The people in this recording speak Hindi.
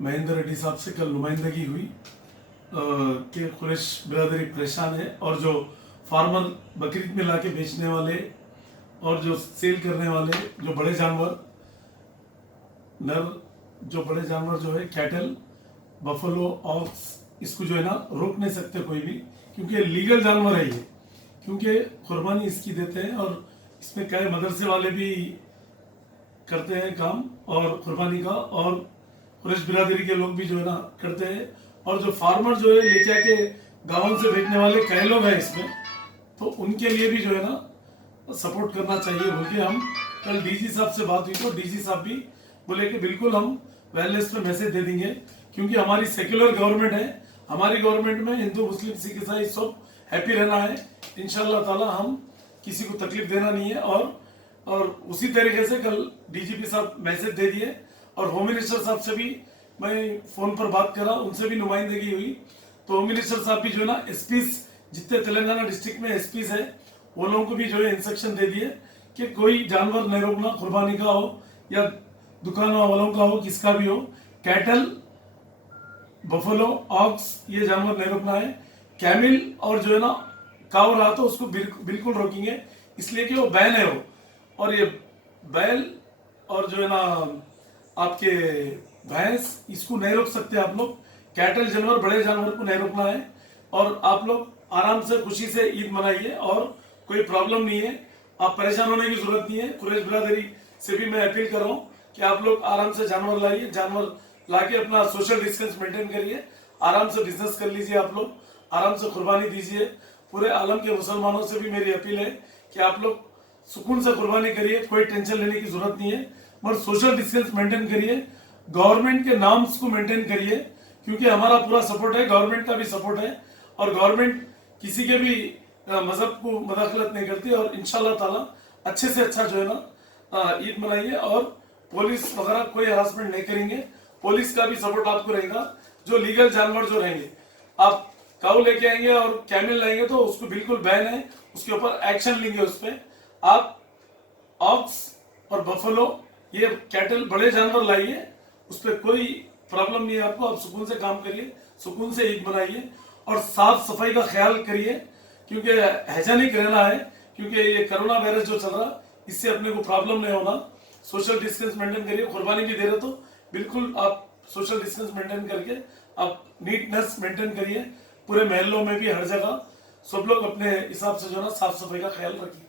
महेंद्र रेड्डी साहब से कल नुमाइंदगी हुई कि कुरैश बिरादरी परेशान है और जो फार्मर बकरीद में लाके बेचने वाले और जो सेल करने वाले जो बड़े जानवर जो बड़े जानवर जो है कैटल बफलो ऑक्स, इसको जो है ना रोक नहीं सकते कोई भी, क्योंकि लीगल जानवर है ये, क्योंकि कुर्बानी इसकी देते हैं और इसमें क्या है मदरसे वाले भी करते हैं काम और कुर्बानी का, और कुरैश बिरादरी के लोग भी जो है ना करते हैं, और जो फार्मर जो है लेके आके गाँव से बेचने वाले कई लोग हैं इसमें, तो उनके लिए भी जो है ना सपोर्ट करना चाहिए बोल के हम कल डीजी साहब से बात हुई तो डीजी साहब भी बोले कि बिल्कुल हम वेलनेस पे मैसेज दे देंगे, क्योंकि हमारी सेक्युलर गवर्नमेंट है, हमारी गवर्नमेंट में हिंदू मुस्लिम सिख ईसाई सब हैप्पी रहना है, इंशाल्लाह ताला हम किसी को तकलीफ देना नहीं है। और उसी तरीके से कल डीजीपी साहब मैसेज दे दिए और होम मिनिस्टर साहब से भी मैं फोन पर बात करा, उनसे भी नुमाइंदगी हुई, तो होम मिनिस्टर साहब भी जो है ना एसपीज जितने तेलंगाना डिस्ट्रिक्ट में एसपीज है वो लोगों को भी जो है इंस्ट्रक्शन दे दिए कि कोई जानवर नहीं रोकना, कुर्बानी का हो या दुकान वालों का हो, किसका भी हो, कैटल बफलो ऑक्स ये जानवर नहीं रोकना है। कैमिल और जो है ना काव रहा तो उसको बिल्कुल रोकेंगे, इसलिए कि वो बैन है वो, और ये बैल और जो है ना आपके भैंस इसको नहीं रोक सकते आप लोग, कैटल जानवर बड़े जानवर को नहीं रोकना है, और आप लोग आराम से खुशी से ईद मनाइए और कोई प्रॉब्लम नहीं है, आप परेशान होने की जरूरत नहीं है। कुरैश बिरादरी से भी मैं अपील कर रहा हूँ कि आप लोग आराम से जानवर लाइए, जानवर लाके अपना सोशल डिस्टेंस मेंटेन करिए, आराम से बिजनेस कर लीजिए, आप लोग आराम से कुर्बानी दीजिए। पूरे आलम के मुसलमानों से भी मेरी अपील है कि आप लोग सुकून से कुर्बानी करिए, कोई टेंशन लेने की जरूरत नहीं है, मगर सोशल डिस्टेंस मेंटेन करिए, गवर्नमेंट के नॉर्म्स को मेंटेन करिए, क्योंकि हमारा पूरा सपोर्ट है, गवर्नमेंट का भी सपोर्ट है, और गवर्नमेंट किसी के भी मजहब को मदाखलत नहीं करती, और इंशाल्लाह ताला अच्छे से अच्छा जो है ना ईद मनाइए, और पुलिस वगैरह कोई हरासमेंट नहीं करेंगे, पुलिस का भी सपोर्ट आपको रहेगा। जो लीगल जानवर जो रहेंगे, आप काऊ लेके आएंगे और कैमल लाएंगे तो उसको बिल्कुल बैन है, उसके ऊपर एक्शन लेंगे उस पर। आप ऑक्स और बफलो ये कैटल बड़े जानवर लाइए, उस पर कोई प्रॉब्लम नहीं है आपको, आप सुकून से काम करिए, सुकून से ईद मनाइए, और साफ सफाई का ख्याल करिए, क्योंकि हाइजीनिक रहना है, क्योंकि ये कोरोना वायरस जो चल रहा इससे अपने को प्रॉब्लम नहीं होना। सोशल डिस्टेंस मेंटेन करिए, कुर्बानी भी दे रहे तो बिल्कुल आप सोशल डिस्टेंस मेंटेन करके आप नीटनेस मेंटेन करिए, पूरे महलों में भी हर जगह सब लोग अपने हिसाब से जो है ना साफ सफाई का ख्याल रखिए।